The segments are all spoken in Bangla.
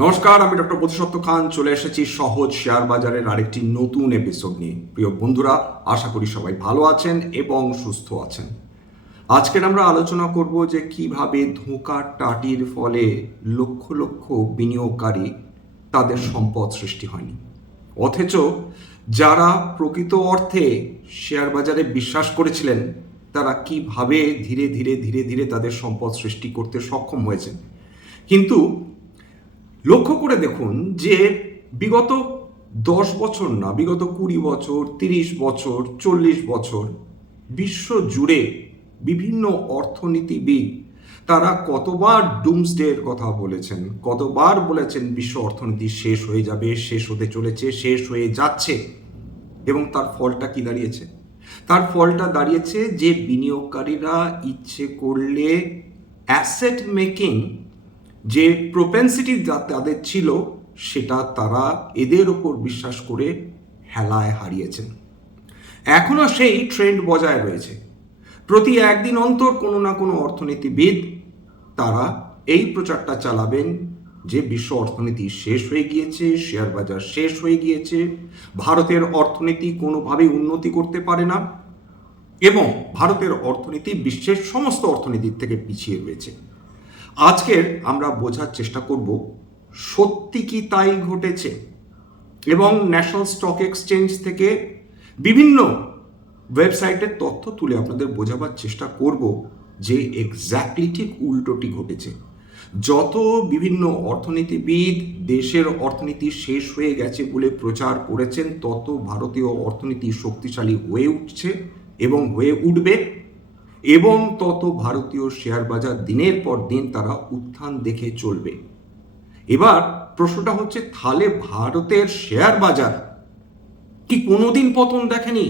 নমস্কার, আমি ডক্টর বোধিসত্ত্ব খান চলে এসেছি সহজ শেয়ার বাজারের আরেকটি নতুন এপিসোড নিয়ে। প্রিয় বন্ধুরা, আশা করি সবাই ভালো আছেন এবং সুস্থ আছেন। আজকের আমরা আলোচনা করব যে কিভাবে ধোঁকা টাটির ফলে লক্ষ লক্ষ বিনিয়োগকারী তাদের সম্পদ সৃষ্টি হয়নি, অথচ যারা প্রকৃত অর্থে শেয়ার বাজারে বিশ্বাস করেছিলেন তারা কিভাবে ধীরে ধীরে ধীরে ধীরে তাদের সম্পদ সৃষ্টি করতে সক্ষম হয়েছেন। কিন্তু লক্ষ্য করে দেখুন যে বিগত 10 বছর না, বিগত 20 বছর, 30 বছর, 40 বছর বিশ্ব জুড়ে বিভিন্ন অর্থনীতিবিদ তারা কতবার ডুমসডের কথা বলেছেন, কতবার বলেছেন বিশ্ব অর্থনীতি শেষ হয়ে যাবে, শেষ হতে চলেছে, শেষ হয়ে যাচ্ছে। এবং তার ফলটা কি দাঁড়িয়েছে? তার ফলটা দাঁড়িয়েছে যে বিনিয়োগকারীরা ইচ্ছে করলে অ্যাসেট মেকিং যে প্রোপেন্সিটি তাদের ছিল সেটা তারা এদের ওপর বিশ্বাস করে হেলায় হারিয়েছেন। এখনও সেই ট্রেন্ড বজায় রয়েছে। প্রতি একদিন অন্তর কোনো না কোনো অর্থনীতিবিদ তারা এই প্রচারটা চালাবেন যে বিশ্ব অর্থনীতি শেষ হয়ে গিয়েছে, শেয়ার বাজার শেষ হয়ে গিয়েছে, ভারতের অর্থনীতি কোনোভাবেই উন্নতি করতে পারে না এবং ভারতের অর্থনীতি বিশ্বের সমস্ত অর্থনীতির থেকে পিছিয়ে রয়েছে। আজকের আমরা বোঝার চেষ্টা করব সত্যি কি তাই ঘটেছে, এবং ন্যাশনাল স্টক এক্সচেঞ্জ থেকে বিভিন্ন ওয়েবসাইটের তথ্য তুলে আপনাদের বোঝাবার চেষ্টা করব যে এক্স্যাক্টলি ঠিক উল্টোটি ঘটেছে। যত বিভিন্ন অর্থনীতিবিদ দেশের অর্থনীতি শেষ হয়ে গেছে বলে প্রচার করেছেন, তত ভারতীয় অর্থনীতি শক্তিশালী হয়ে উঠছে এবং হয়ে উঠবে, এবং তত ভারতীয় শেয়ার বাজার দিনের পর দিন তারা উত্থান দেখে চলবে। এবার প্রশ্নটা হচ্ছে, তাহলে ভারতের শেয়ার বাজার কি কোনোদিন পতন দেখেনি?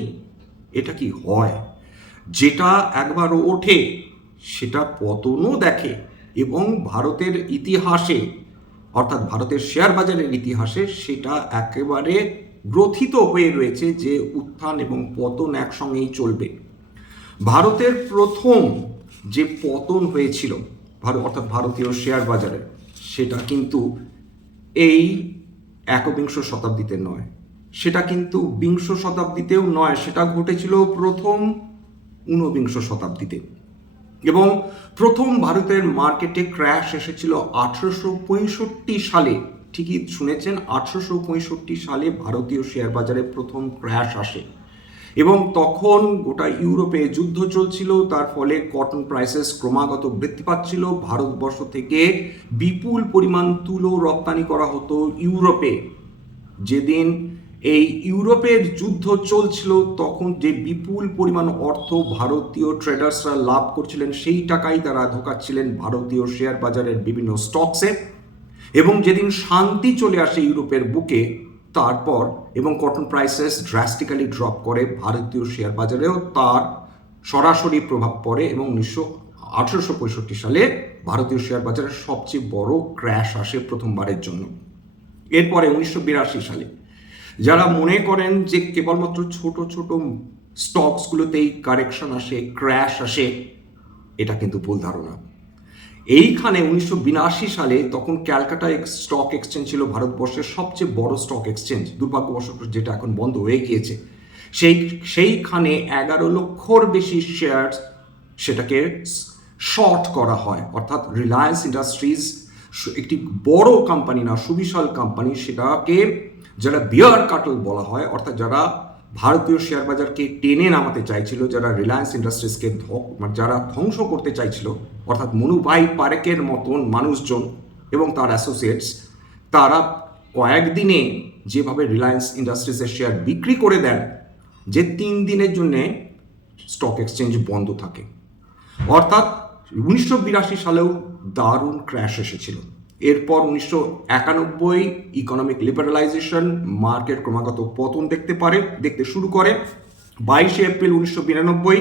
এটা কি হয়? যেটা একবার ওঠে সেটা পতনও দেখে, এবং ভারতের ইতিহাসে অর্থাৎ ভারতের শেয়ার বাজারের ইতিহাসে সেটা একেবারে গ্রথিত হয়ে রয়েছে যে উত্থান এবং পতন একসঙ্গেই চলবে। ভারতের প্রথম যে পতন হয়েছিল অর্থাৎ ভারতীয় শেয়ার বাজারে, সেটা কিন্তু এই একবিংশ শতাব্দীতে নয়, সেটা কিন্তু বিংশ শতাব্দীতেও নয়, সেটা ঘটেছিল প্রথম ঊনবিংশ শতাব্দীতে। এবং প্রথম ভারতের মার্কেটে ক্র্যাশ এসেছিল 1865 সালে। ঠিকই শুনেছেন, 1865 সালে ভারতীয় শেয়ার বাজারে প্রথম ক্র্যাশ আসে, এবং তখন গোটা ইউরোপে যুদ্ধ চলছিল। তার ফলে কটন প্রাইসেস ক্রমাগত বৃদ্ধি পাচ্ছিল। ভারতবর্ষ থেকে বিপুল পরিমাণ তুলো রপ্তানি করা হতো ইউরোপে। যেদিন এই ইউরোপের যুদ্ধ চলছিল তখন যে বিপুল পরিমাণ অর্থ ভারতীয় ট্রেডার্সরা লাভ করছিলেন, সেই টাকাই তারা ঢোকাচ্ছিলেন ভারতীয় শেয়ার বাজারের বিভিন্ন স্টকসে। এবং যেদিন শান্তি চলে আসে ইউরোপের বুকে তারপর, এবং কটন প্রাইসেস ড্রাস্টিক্যালি ড্রপ করে, ভারতীয় শেয়ার বাজারেও তার সরাসরি প্রভাব পড়ে, এবং 1865 সালে ভারতীয় শেয়ার বাজারের সবচেয়ে বড় ক্র্যাশ আসে প্রথমবারের জন্য। এরপরে 1982 সালে যারা মনে করেন যে কেবলমাত্র ছোট ছোট স্টকসগুলোতেই কারেকশন আসে, ক্র্যাশ আসে, এটা কিন্তু ভুল ধারণা। এইখানে 1982 সালে তখন ক্যালকাটা স্টক এক্সচেঞ্জ ছিল ভারতবর্ষের সবচেয়ে বড় স্টক এক্সচেঞ্জ, দুর্ভাগ্যবশত যেটা এখন বন্ধ হয়ে গিয়েছে। সেইখানে 11 লক্ষর বেশি শেয়ার সেটাকে শর্ট করা হয়, অর্থাৎ রিলায়েন্স ইন্ডাস্ট্রিজ একটি বড় কোম্পানি না, সুবিশাল কোম্পানি, সেটাকে যারা বিয়ার কাটল বলা হয়, অর্থাৎ যারা ভারতীয় শেয়ার বাজারকে টেনে নামাতে চাইছিল, যারা রিলায়েন্স ইন্ডাস্ট্রিজকে যারা ধ্বংস করতে চাইছিল, অর্থাৎ মনুভাই পারেকের মতন মানুষজন এবং তার অ্যাসোসিয়েটস, তারা কয়েকদিনে যেভাবে রিলায়েন্স ইন্ডাস্ট্রিজের শেয়ার বিক্রি করে দেন যে 3 দিনের জন্যে স্টক এক্সচেঞ্জ বন্ধ থাকে। অর্থাৎ 1982 সালেও দারুণ ক্র্যাশ এসেছিল। এরপর 1991 ইকোনমিক লিবারালাইজেশন, মার্কেট ক্রমাগত পতন দেখতে শুরু করে। 22 এপ্রিল 1992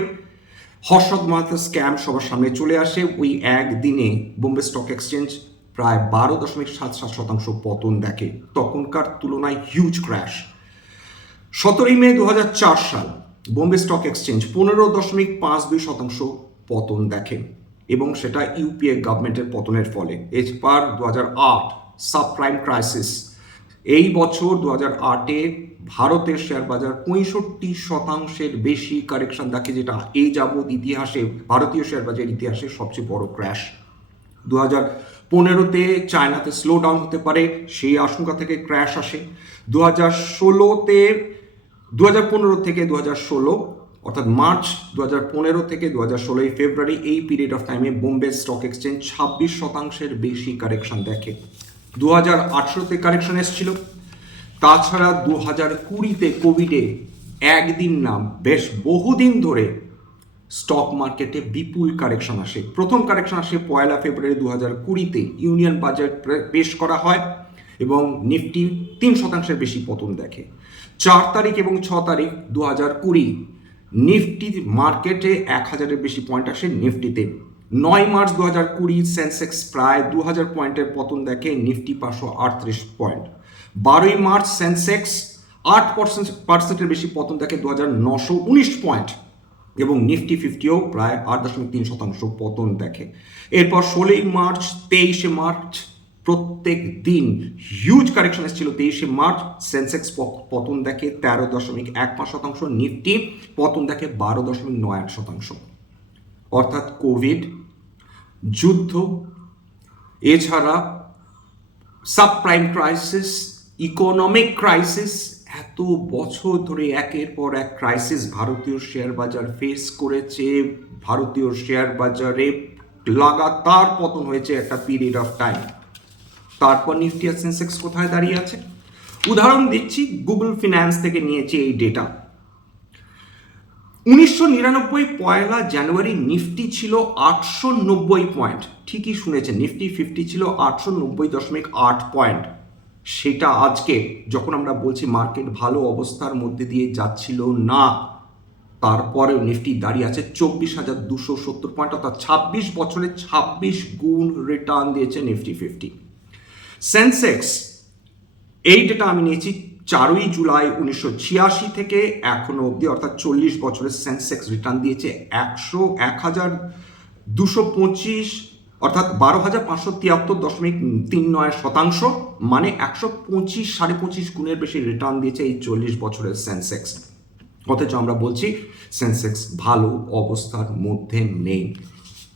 হর্ষদ মাহাতো স্ক্যাম সবার সামনে চলে আসে। ওই একদিনে বোম্বে স্টক এক্সচেঞ্জ প্রায় 12.77% পতন দেখে, তখনকার তুলনায় হিউজ ক্র্যাশ। 17 মে 2004 সাল বোম্বে স্টক এক্সচেঞ্জ 15.52% পতন দেখে, এবং সেটা ইউপিএ গভর্নমেন্টের পতনের ফলে। এরপর 2008 সাবপ্রাইম ক্রাইসিস। এই বছর 2008-এ ভারতের শেয়ার বাজার 65% বেশি কারেকশন দেখে, যেটা এই যাবৎ ইতিহাসে ভারতীয় শেয়ার বাজারের ইতিহাসে সবচেয়ে বড় ক্র্যাশ। 2015-তে চায়নাতে স্লো ডাউন হতে পারে, সেই আশঙ্কা থেকে ক্র্যাশ আসে। 2016-তে 2015 থেকে 2016 অর্থাৎ মার্চ 2015 থেকে 2016 ফেব্রুয়ারি, এই পিরিয়ড অফ টাইমে বোম্বে স্টক এক্সচেঞ্জ 26% বেশি কারেকশন দেখে। 2018-তে কারেকশন এসেছিল। তাছাড়া 2020-তে কোভিডে একদিন না বেশ বহুদিন ধরে স্টক মার্কেটে বিপুল কারেকশন আসে। প্রথম কারেকশন আসে 1 ফেব্রুয়ারি 2020-তে, ইউনিয়ন বাজেট পেশ করা হয় এবং নিফটি 3% বেশি পতন দেখে। 4 তারিখ এবং 6 তারিখ 2020 নিফটি মার্কেটে 1000-এর বেশি পয়েন্ট আসে নিফটিতে। 9 মার্চ 2020 সেন্সেক্স প্রায় 2000 পয়েন্টের পতন দেখে, নিফটি 538 পয়েন্ট। 12 মার্চ সেন্সেক্স 8% বেশি পতন দেখে, 2919 পয়েন্ট, এবং নিফটি 50-ও প্রায় 8.3% পতন দেখে। এরপর 16 মার্চ 23 মার্চ প্রত্যেক দিন হিউজ কারেকশন এসেছিল। 23 মার্চ সেন্সেক্স পতন দেখে 13.15%, নিফটি পতন দেখে 12.98%। অর্থাৎ কোভিড, যুদ্ধ, এছাড়া সাবপ্রাইম ক্রাইসিস, ইকোনমিক ক্রাইসিস, এত বছর ধরে একের পর এক ক্রাইসিস ভারতীয় শেয়ার বাজার ফেস করেছে। ভারতীয় শেয়ার বাজারে লাগাতার পতন হয়েছে একটা পিরিয়ড অফ টাইম। তারপর নিফটি আর সেন্সেক্স কোথায় দাঁড়িয়ে আছে? উদাহরণ দিচ্ছি, গুগল ফিন্যান্স থেকে নিয়েছি এই ডেটা। 1999 1 জানুয়ারি নিফটি ছিল 890 পয়েন্ট। ঠিকই শুনেছেন, নিফটি 50 ছিল 890.8 পয়েন্ট। সেটা আজকে যখন আমরা বলছি মার্কেট ভালো অবস্থার মধ্যে দিয়ে যাচ্ছিল না, তারপরেও নিফটি দাঁড়িয়ে আছে 24,270 পয়েন্ট, অর্থাৎ 26 বছরে 26 গুণ রিটার্ন দিয়েছে নিফটি 50। সেন্সেক্স, এই ডেটা আমি নিয়েছি 4 জুলাই 1986 থেকে এখনো অবধি, অর্থাৎ 40 বছরের সেন্সেক্স রিটার্ন দিয়েছে 1,225, অর্থাৎ 12,573.39%, মানে 125-25.5 গুণের বেশি রিটার্ন দিয়েছে এই 40 বছরের সেন্সেক্স। অথচ আমরা বলছি সেন্সেক্স ভালো অবস্থার মধ্যে নেই।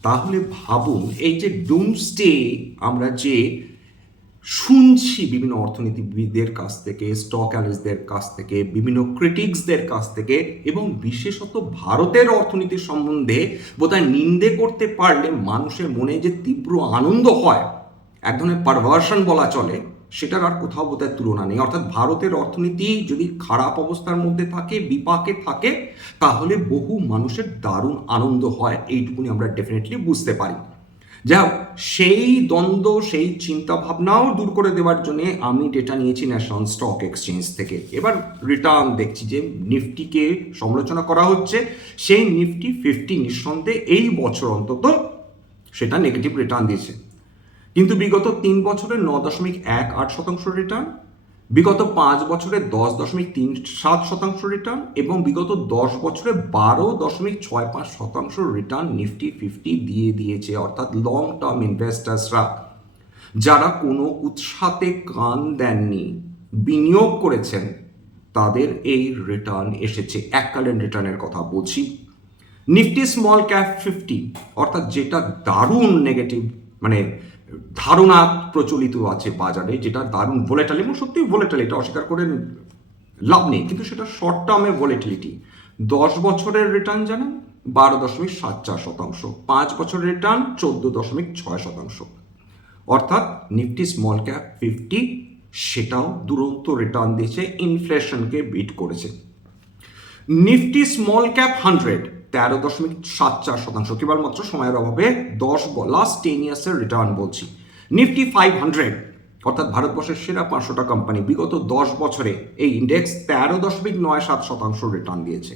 তাহলে ভাবুন, এই যে ডুমসডে আমরা যে শুনছি বিভিন্ন অর্থনীতিবিদদের কাছ থেকে, স্টক অ্যানালিস্টদের কাছ থেকে, বিভিন্ন ক্রিটিক্সদের কাছ থেকে, এবং বিশেষত ভারতের অর্থনীতি সম্বন্ধে বোধহয় নিন্দে করতে পারলে মানুষের মনে যে তীব্র আনন্দ হয়, এক ধরনের পারভার্সন বলা চলে, সেটার আর কোথাও বোধহয় তুলনা নেই। অর্থাৎ ভারতের অর্থনীতি যদি খারাপ অবস্থার মধ্যে থাকে, বিপাকে থাকে, তাহলে বহু মানুষের দারুণ আনন্দ হয়, এইটুকুনি আমরা ডেফিনেটলি বুঝতে পারি। যাই হোক, সেই দ্বন্দ্ব, সেই চিন্তা ভাবনাও দূর করে দেওয়ার জন্য আমি ডেটা নিয়েছি ন্যাশনাল স্টক এক্সচেঞ্জ থেকে। এবার রিটার্ন দেখছি যে নিফটিকে সমালোচনা করা হচ্ছে, সেই নিফটি 50 নিঃসন্দেহে এই বছর অন্তত সেটা নেগেটিভ রিটার্ন দিয়েছে। কিন্তু বিগত 3 বছরে 9.18% রিটার্ন, বিগত 5 বছরে 10.37% রিটার্ন, এবং বিগত 10 বছরে 12.65% রিটার্ন নিফটি 50 দিয়ে দিয়েছে। অর্থাৎ লং টার্ম ইনভেস্টার্সরা যারা কোনো উৎসাতে কান দেননি, বিনিয়োগ করেছেন, তাদের এই রিটার্ন এসেছে। এককালীন রিটার্নের কথা বলছি। নিফটি স্মল ক্যাপ 50, অর্থাৎ যেটা দারুণ নেগেটিভ, মানে ধারণা প্রচলিত আছে বাজারে, যেটা দারুণ ভোলেটাইল, এবং সত্যি ভোলেটাইল, এটা অস্বীকার করে লাভ নেই, কিন্তু সেটা শর্ট টার্মে ভোলেটিলিটি। 10 বছরের রিটার্ন জানেন 12.74%, 5 বছরের রিটার্ন 14.6%। অর্থাৎ নিফটি স্মল ক্যাপ 50 সেটাও দুরন্ত রিটার্ন দিয়েছে, ইনফ্লেশনকে বিট করেছে। নিফটি স্মল ক্যাপ 100 13.74%, কেবলমাত্র সময়ের অভাবে লাস্ট 10 ইয়ার্সের রিটার্ন বলছি। নিফটি 500, অর্থাৎ ভারতবর্ষের সেরা 500টা কোম্পানি, বিগত 10 বছরে এই ইন্ডেক্স 13.97% রিটার্ন দিয়েছে।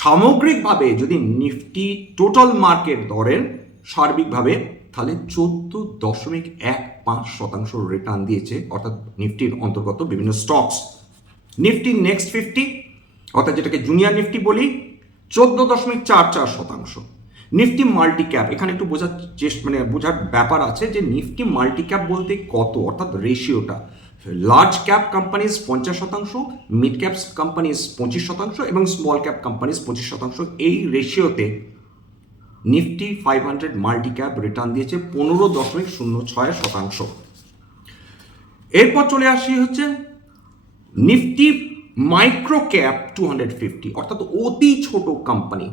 সামগ্রিকভাবে যদি নিফটি টোটাল মার্কেট ধরেন সার্বিকভাবে, তাহলে 14.15% রিটার্ন দিয়েছে, অর্থাৎ নিফটির অন্তর্গত বিভিন্ন স্টকস। নিফটি নেক্সট 50, অর্থাৎ যেটাকে জুনিয়র নিফটি বলি, 14.44%। নিফটি মাল্টি ক্যাপ, এখানে একটু বোঝার বোঝার ব্যাপার আছে যে নিফটি মাল্টি ক্যাপ বলতে কত, অর্থাৎ রেশিওটা large cap companies 50%, mid cap companies 25% এবং স্মল ক্যাপ কোম্পানিজ 25%। এই রেশিওতে নিফটি 500 মাল্টি ক্যাপ রিটার্ন দিয়েছে 15.06%। এরপর চলে আসি হচ্ছে নিফটি মাইক্রো ক্যাপ 250, অর্থাৎ অতি ছোট company,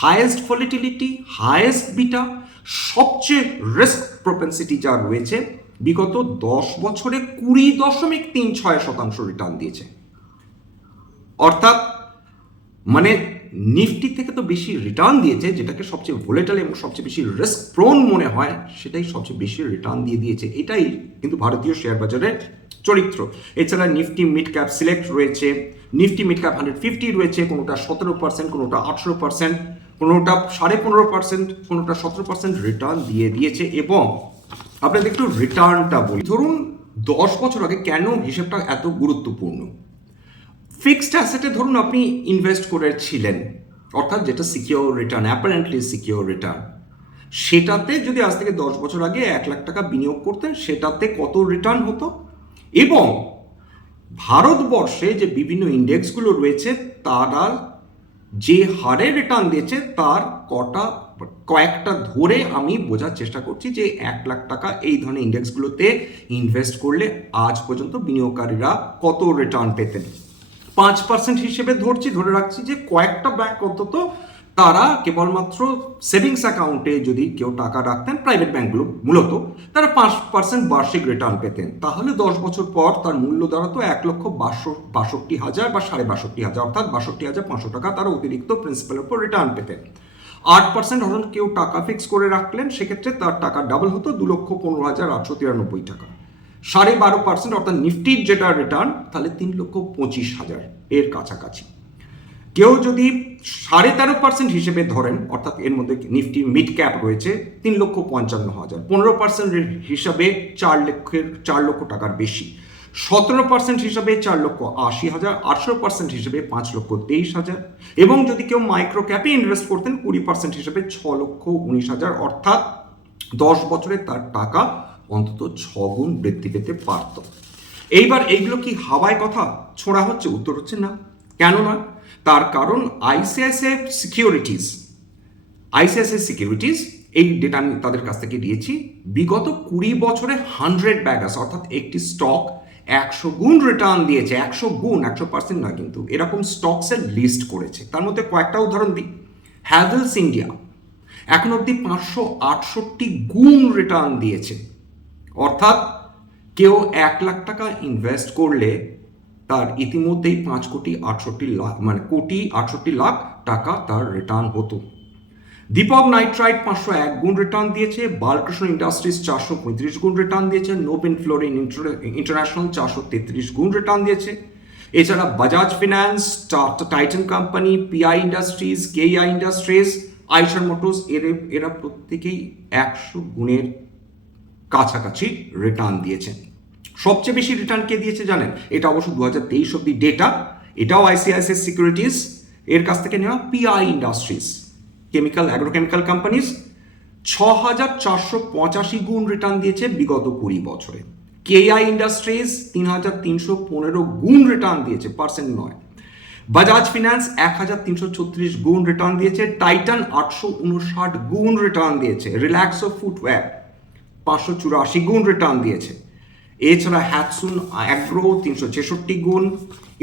highest volatility, highest beta, সবচেয়ে রিস্ক প্রপেন্সিটি যা রয়েছে, বিগত 10 বছরে 20.36% রিটার্ন দিয়েছে। অর্থাৎ মানে নিফটি থেকে তো বেশি রিটার্ন দিয়েছে, যেটাকে সবচেয়ে ভোলেটাইল এবং সবচেয়ে বেশি রিস্ক প্রোন মনে হয়, সেটাই সবচেয়ে বেশি রিটার্ন দিয়ে দিয়েছে। এটাই কিন্তু ভারতীয় শেয়ার বাজারের চরিত্র। এছাড়া নিফটি মিড ক্যাপ সিলেক্ট রয়েছে, নিফটি মিড ক্যাপ 150 রয়েছে, কোনোটা 17%, কোনোটা 18%, কোনোটা 15.5%, কোনোটা 17% রিটার্ন দিয়ে দিয়েছে। এবং আপনাদের একটু রিটার্নটা বলি, ধরুন 10 বছর আগে কেন হিসেবটা এত গুরুত্বপূর্ণ। ফিক্সড অ্যাসেটে ধরুন আপনি ইনভেস্ট করেছিলেন, অর্থাৎ যেটা secure return, apparently secure return, সেটাতে যদি আজ থেকে 10 বছর আগে 1 লাখ টাকা বিনিয়োগ করতেন, সেটাতে কত রিটার্ন হতো। এবং ভারতবর্ষে যে বিভিন্ন ইন্ডেক্সগুলো রয়েছে তারা যে হারে রিটার্ন দিয়েছে তার কয়েকটা ধরে আমি বোঝার চেষ্টা করছি যে 1 লাখ টাকা এই ধরনের ইন্ডেক্সগুলোতে ইনভেস্ট করলে আজ পর্যন্ত বিনিয়োগকারীরা কত রিটার্ন পেতেন। 5% হিসেবে ধরে রাখছি যে কয়েকটা ব্যাংক অন্তত তারা কেবলমাত্র সেভিংস অ্যাকাউন্টে যদি কেউ টাকা রাখতেন, প্রাইভেট ব্যাংকগুলো মূলত, তারা 5% বার্ষিক রিটার্ন পেতেন। তাহলে 10 বছর পর তার মূল্য দাঁড়াতো 1,62,000 বা 62,500, অর্থাৎ 62,500 টাকা তারা অতিরিক্ত প্রিন্সিপালের উপর রিটার্ন পেতেন। 8% ধরুন কেউ টাকা ফিক্স করে রাখলেন, সেক্ষেত্রে তার টাকা ডাবল হতো 2,15,893 টাকা। 12.5% অর্থাৎ নিফটির যেটা রিটার্ন, তাহলে 3,25,000 এর কাছাকাছি। কেউ যদি 13.5% হিসেবে ধরেন, অর্থাৎ এর মধ্যে নিফটি মিড ক্যাপ রয়েছে 3,55,000, 15% হিসাবে 4 লক্ষ টাকার বেশি, 17% হিসাবে 4,80,000, 18% হিসেবে 5,23,000, এবং যদি কেউ মাইক্রো ক্যাপে ইনভেস্ট করতেন 20% হিসেবে 6,19,000, অর্থাৎ 10 বছরে তার টাকা অন্তত 6 গুণ বৃদ্ধি পেতে পারত। এইবার এইগুলো কি হাওয়ায় কথা ছোঁড়া হচ্ছে? উত্তর হচ্ছে না। কেন না? তার কারণ আইসিআইসিআই সিকিউরিটিজ এই ডেটা আমি তাদের কাছ থেকে দিয়েছি, বিগত 20 বছরে 100 ব্যাগার্স, অর্থাৎ একটি স্টক 100 গুণ রিটার্ন দিয়েছে। 100 গুণ, 100% নয় কিন্তু, এরকম স্টকসের লিস্ট করেছে। তার মধ্যে কয়েকটা উদাহরণ দিই। হ্যাভেলস ইন্ডিয়া এখন অব্দি 568 গুণ রিটার্ন দিয়েছে, অর্থাৎ কেউ 1 লাখ টাকা ইনভেস্ট করলে তার ইতিমধ্যেই 5,68,00,000 টাকা তার রিটার্ন হতো। দীপক নাইট্রাইট 501 গুণ রিটার্ন দিয়েছে, বালকৃষ্ণ ইন্ডাস্ট্রিজ 435 গুণ রিটার্ন দিয়েছে, নোবেন ফ্লোরিন ইন্টারন্যাশনাল 433 গুণ রিটার্ন দিয়েছে। এছাড়া Bajaj finance, Titan company, PI industries, KI industries, Eicher motors, এরা প্রত্যেকেই 100 গুণের কাছাকাছি রিটার্ন দিয়েছে। সবচেয়ে বেশি রিটার্ন কে দিয়েছে জানেন? এটা অবশ্য 2023 অব্দি ডেটা, এটাও আইসিআইসিআই সিকিউরিটিজ এর কাছ থেকে নেওয়া। পিআই ইন্ডাস্ট্রিজ, অ্যাগ্রোকেমিক্যাল কোম্পানিজ, 6,485 গুণ রিটার্ন দিয়েছে বিগত 20 বছরে। কেআই ইন্ডাস্ট্রিজ 3,315 গুণ রিটার্ন দিয়েছে, পার্সেন্ট নয়। বাজাজ ফিন্যান্স 1,336 গুণ রিটার্ন দিয়েছে, টাইটান 859 গুণ রিটার্ন দিয়েছে, রিল্যাক্সো ফুটওয়্যার 584 গুণ রিটার্ন দিয়েছে। এছাড়া হ্যাটসুন অ্যাগ্রো 366 গুণ,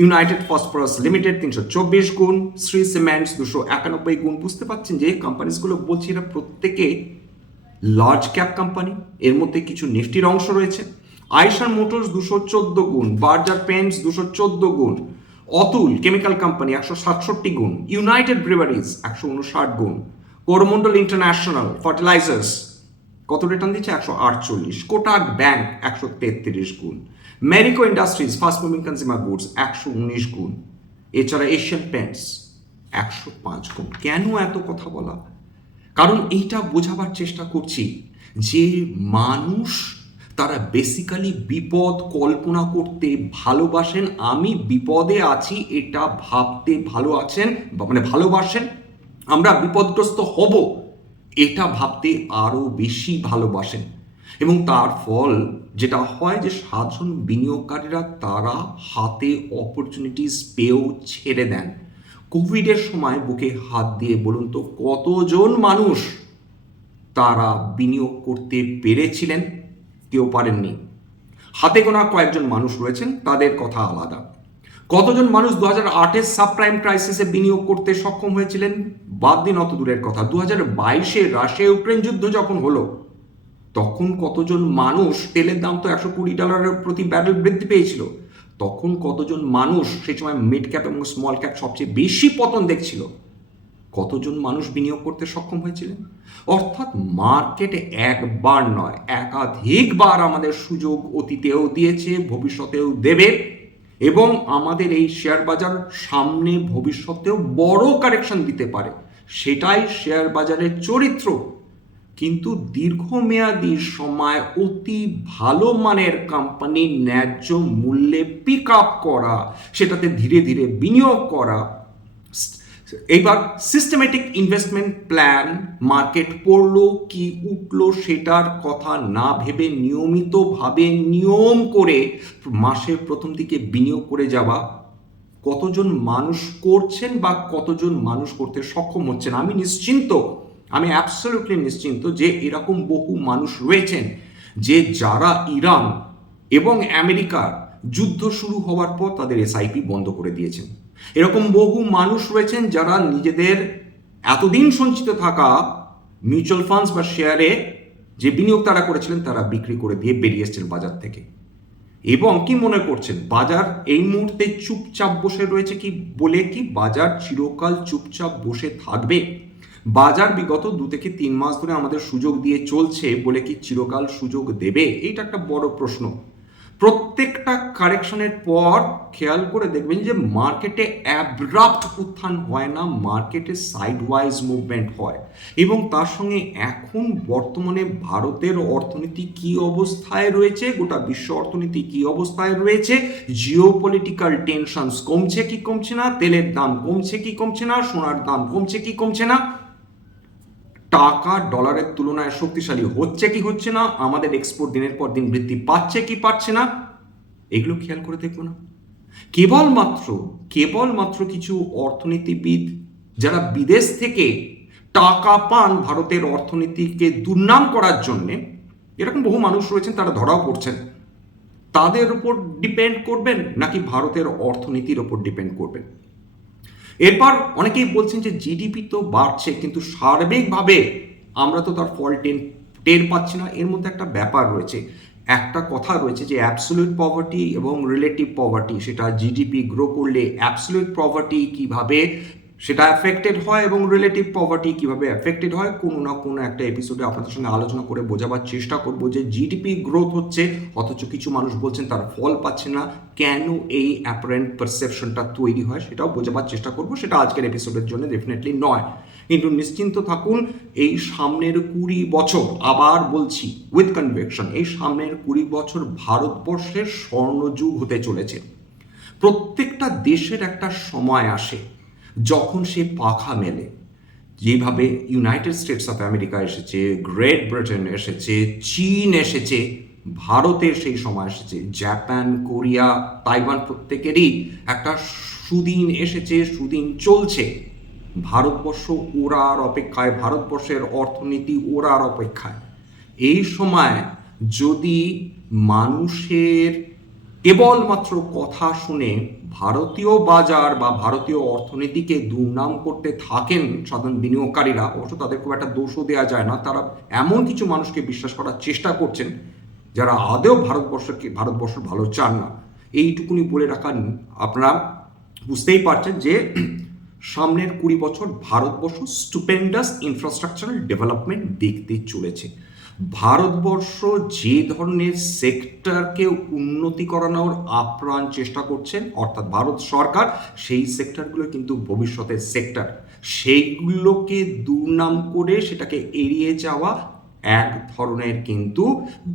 ইউনাইটেড ফসফরাস লিমিটেড 324 গুণ, শ্রী সিমেন্টস 291 গুণ। বুঝতে পারছেন যে কোম্পানিজগুলো বলছি এরা প্রত্যেকে লার্জ ক্যাপ কোম্পানি, এর মধ্যে কিছু নিফটির অংশ রয়েছে। আইশার মোটরস 214 গুণ, বার্জার পেন্টস 214 গুণ, অতুল কেমিক্যাল কোম্পানি 167 গুণ, ইউনাইটেড ব্রিভারিজ 159 গুণ, করমন্ডল ইন্টারন্যাশনাল ফার্টিলাইজার্স কত রিটার্ন দিচ্ছে? 148, কোটাক ব্যাংক 133 গুণ, merry-go industries fast moving consumer goods 119 গুণ, এছাড়া এশিয়ান পেন্টস 105 গুণ। কেন এত কথা বলা? কারণ এইটা বোঝাবার চেষ্টা করছি যে মানুষ তারা বেসিক্যালি বিপদ কল্পনা করতে ভালোবাসেন। আমি বিপদে আছি এটা ভাবতে ভালোবাসেন, আমরা বিপদগ্রস্ত হব এটা ভাবতে আরও বেশি ভালোবাসেন, এবং তার ফল যেটা হয় যে সাধারণ বিনিয়োগকারীরা তারা হাতে অপরচুনিটিস পেয়েও ছেড়ে দেন। কোভিডের সময় বুকে হাত দিয়ে বলুন তো কতজন মানুষ তারা বিনিয়োগ করতে পেরেছিলেন? কেউ পারেননি। হাতে গোনা কয়েকজন মানুষ রয়েছেন, তাদের কথা আলাদা। কতজন মানুষ 2008-এর সাবপ্রাইম ক্রাইসিসে বিনিয়োগ করতে সক্ষম হয়েছিলেন? বাদ দিন অত দূরের কথা। 2022-এ রাশিয়া ইউক্রেন যুদ্ধ যখন হলো তখন কতজন মানুষ, তেলের দাম তো $120 প্রতি ব্যারেল বৃদ্ধি পেয়েছিল, তখন কতজন মানুষ সেই সময় মিড ক্যাপ এবং স্মল ক্যাপ সবচেয়ে বেশি পতন দেখছিল, কতজন মানুষ বিনিয়োগ করতে সক্ষম হয়েছিলেন? অর্থাৎ মার্কেটে একবার নয় একাধিকবার আমাদের সুযোগ অতীতেও দিয়েছে, ভবিষ্যতেও দেবে, এবং আমাদের এই শেয়ার বাজার সামনে ভবিষ্যতেও বড় কারেকশন দিতে পারে, সেটাই শেয়ার বাজারের চরিত্র। কিন্তু দীর্ঘমেয়াদী সময় অতি ভালো মানের কোম্পানি ন্যায্য মূল্যে পিক আপ করা, সেটাতে ধীরে ধীরে বিনিয়োগ করা, এইবার সিস্টেমেটিক ইনভেস্টমেন্ট প্ল্যান, মার্কেট পড়লো কি উঠলো সেটার কথা না ভেবে নিয়মিতভাবে নিয়ম করে মাসের প্রথম দিকে বিনিয়োগ করে যাওয়া, কতজন মানুষ করছেন বা কতজন মানুষ করতে সক্ষম হচ্ছেন? আমি নিশ্চিন্ত, আমি অ্যাবসলিউটলি নিশ্চিন্ত যে এরকম বহু মানুষ রয়েছেন যে যারা ইরান এবং আমেরিকার যুদ্ধ শুরু হওয়ার পর তাদের এসআইপি বন্ধ করে দিয়েছেন। এরকম বহু মানুষ রয়েছেন যারা নিজেদের এতদিন সঞ্চিত থাকা মিউচুয়াল ফান্ডস বা শেয়ারে যে বিনিয়োগ তারা করেছিলেন তারা বিক্রি করে দিয়ে বেরিয়ে এসেছেন বাজার থেকে। এবং কি মনে করছেন বাজার এই মুহূর্তে চুপচাপ বসে রয়েছে কি বলে কি বাজার চিরকাল চুপচাপ বসে থাকবে? বাজার বিগত 2 থেকে 3 মাস ধরে আমাদের সুযোগ দিয়ে চলছে বলে কি চিরকাল সুযোগ দেবে? এইটা একটা বড় প্রশ্ন। প্রত্যেকটা কারেকশনের পর খেয়াল করে দেখবেন যে মার্কেটে অ্যাব্রাপ্ট উত্থান হয় না, মার্কেটে সাইডওয়াইজ মুভমেন্ট হয়। এবং তার সঙ্গে এখন বর্তমানে ভারতের অর্থনীতি কি অবস্থায় রয়েছে, গোটা বিশ্ব অর্থনীতি কি অবস্থায় রয়েছে, জিওপলিটিক্যাল টেনশনস কমছে কি কমছে না, তেলের দাম কমছে কি কমছে না, সোনার দাম কমছে কি কমছে না, টাকা ডলারের তুলনায় শক্তিশালী হচ্ছে কি হচ্ছে না, আমাদের এক্সপোর্ট দিনের পর দিন বৃদ্ধি পাচ্ছে কি পাচ্ছে না, এগুলো খেয়াল করে দেখবো না? কেবলমাত্র কিছু অর্থনীতিবিদ যারা বিদেশ থেকে টাকা পান ভারতের অর্থনীতিকে দুর্নাম করার জন্যে, এরকম বহু মানুষ রয়েছেন, তারা ধরাও পড়ছেন, তাদের উপর ডিপেন্ড করবেন নাকি ভারতের অর্থনীতির উপর ডিপেন্ড করবেন? এরপর অনেকেই বলছেন যে জিডিপি তো বাড়ছে কিন্তু সার্বিকভাবে আমরা তো তার ফল টের পাচ্ছি না। এর মধ্যে একটা ব্যাপার রয়েছে, একটা কথা রয়েছে যে অ্যাবসলিউট পভার্টি এবং রিলেটিভ পভার্টি, সেটা জিডিপি গ্রো করলে অ্যাবসলিউট পভার্টি কিভাবে সেটা অ্যাফেক্টেড হয় এবং রিলেটিভ পভার্টি কিভাবে অ্যাফেক্টেড হয়, কোনো না কোনো একটা এপিসোডে আপনাদের সঙ্গে আলোচনা করে বোঝাবার চেষ্টা করব যে জিডিপি গ্রোথ হচ্ছে অথচ কিছু মানুষ বলছেন তার ফল পাচ্ছে না, কেন এই অ্যাপারেন্ট পারসেপশনটা তৈরি হয় সেটাও বোঝাবার চেষ্টা করব। সেটা আজকের এপিসোডের জন্য ডেফিনেটলি নয়, কিন্তু নিশ্চিন্ত থাকুন এই সামনের 20 বছর, আবার বলছি উইথ কনভিকশন, এই সামনের 20 বছর ভারতবর্ষের স্বর্ণযুগ হতে চলেছে। প্রত্যেকটা দেশের একটা সময় আসে যখন সে পাখা মেলে, যেভাবে ইউনাইটেড স্টেটস অফ আমেরিকা এসেছে, গ্রেট ব্রিটেন এসেছে, চীন এসেছে, ভারতের সেই সময় এসেছে, জাপান, কোরিয়া, তাইওয়ান, প্রত্যেকেরই একটা সুদিন এসেছে, সুদিন চলছে। ভারতবর্ষ ওরার অপেক্ষায়, ভারতবর্ষের অর্থনীতি ওরার অপেক্ষায়। এই সময় যদি মানুষের কেবলমাত্র কথা শুনে ভারতীয় বাজার বা ভারতীয় অর্থনীতিকে দুর্নাম করতে থাকেন সাধারণ বিনিয়োগকারীরা, অবশ্য তাদের খুব একটা দোষও দেওয়া যায় না, তারা এমন কিছু মানুষকে বিশ্বাস করার চেষ্টা করছেন যারা আদৌ ভারতবর্ষ ভালো চান না। এইটুকুনি বলে রাখা আপনারা বুঝতেই পারছেন যে সামনের 20 বছর ভারতবর্ষ স্টুপেন্ডাস ইনফ্রাস্ট্রাকচারাল ডেভেলপমেন্ট দেখতে চলেছে। ভারতবর্ষ যে ধরনের সেক্টরকে উন্নতি করানোর আপ্রাণ চেষ্টা করছেন, অর্থাৎ ভারত সরকার, সেই সেক্টরগুলো কিন্তু ভবিষ্যতের সেক্টর, সেইগুলোকে দুর্নাম করে সেটাকে এড়িয়ে যাওয়া এক ধরনের কিন্তু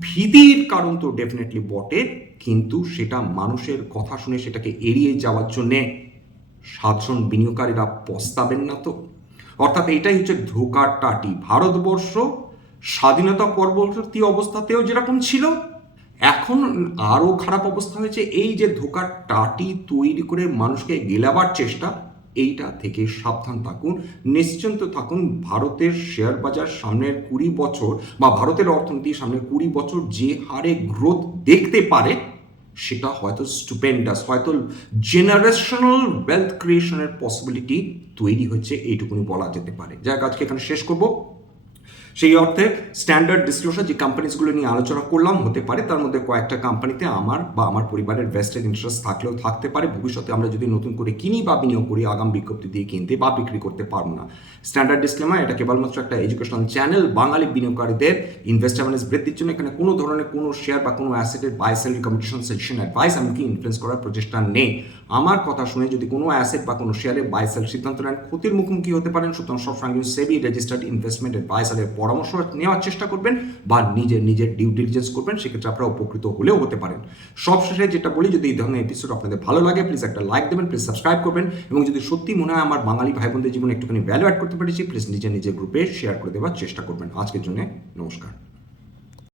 ভীতির কারণ তো ডেফিনেটলি বটে, কিন্তু সেটা মানুষের কথা শুনে সেটাকে এড়িয়ে যাওয়ার জন্যে সাধারণ বিনিয়োগকারীরা পস্তাবেন না তো? অর্থাৎ এইটাই হচ্ছে ধোঁকার টাটি। ভারতবর্ষ স্বাধীনতা পরবর্তী অবস্থাতেও যেরকম ছিল, এখন আরও খারাপ অবস্থা হয়েছে। এই যে ধোঁকার টাটি তৈরি করে মানুষকে গেলাবার চেষ্টা, এইটা থেকে সাবধান থাকুন, নিশ্চিন্ত থাকুন। ভারতের শেয়ার বাজার সামনের 20 বছর বা ভারতের অর্থনীতি সামনের 20 বছর যে হারে গ্রোথ দেখতে পারে, সেটা হয়তো স্টুপেন্ডাস, হয়তো জেনারেশনাল ওয়েলথ ক্রিয়েশনের পসিবিলিটি তৈরি হচ্ছে, এইটুকুনি বলা যেতে পারে। যাই হোক, আজকে এখানে শেষ করব। সেই অর্থে স্ট্যান্ডার্ড ডিসক্লোজার যে কোম্পানিজগুলো নিয়ে আলোচনা করলাম, হতে পারে তার মধ্যে কয়েকটা কোম্পানিতে আমার বা আমার পরিবারের ভেস্টেড ইন্টারেস্ট থাকলেও থাকতে পারে। ভবিষ্যতে আমরা যদি নতুন করে কিনি বা বিনিয়োগ করি, আগাম বিজ্ঞপ্তি দিয়ে কিনতে বা বিক্রি করতে পারবো না। স্ট্যান্ডার্ড ডিসক্লেমার, এটা কেবলমাত্র একটা এডুকেশনাল চ্যানেল। বাঙালি বিনিয়োগকারীদের ইনভেস্ট অ্যাওয়ারনেস বৃদ্ধির জন্য এখানে কোনো ধরনের কোনো শেয়ার বা কোনো অ্যাসেটের buy sell recommendation, suggestion, advice এমনকি ইনফ্লুয়েন্স করার প্রচেষ্টা নেই। আমার কথা শুনে যদি কোনো অ্যাসেট বা কোনো শেয়ারে বাই সেল সিদ্ধান্ত নেন, ক্ষতির মুখোমুখি হতে পারেন। সুতরাং সবসময় সেবি রেজিস্টার্ড ইনভেস্টমেন্ট অ্যাডভাইসারের পরামর্শ নেওয়ার চেষ্টা করবেন বা নিজের ডিউ ডিলিজেন্স করবেন, সেক্ষেত্রে আপনারা উপকৃত হলেও হতে পারেন। সবশেষে যেটা বলি, যদি এই ধরনের এপিসোড আপনাদের ভালো লাগে, প্লিজ একটা লাইক দেবেন, প্লিজ সাবস্ক্রাইব করবেন, এবং যদি সত্যি মনে হয় আমার বাঙালি ভাই বোনদের জীবনে একটুখানি ভ্যালু অ্যাড করতে পেরেছি, প্লিজ নিজের গ্রুপে শেয়ার করে দেওয়ার চেষ্টা করবেন। আজকের জন্য নমস্কার।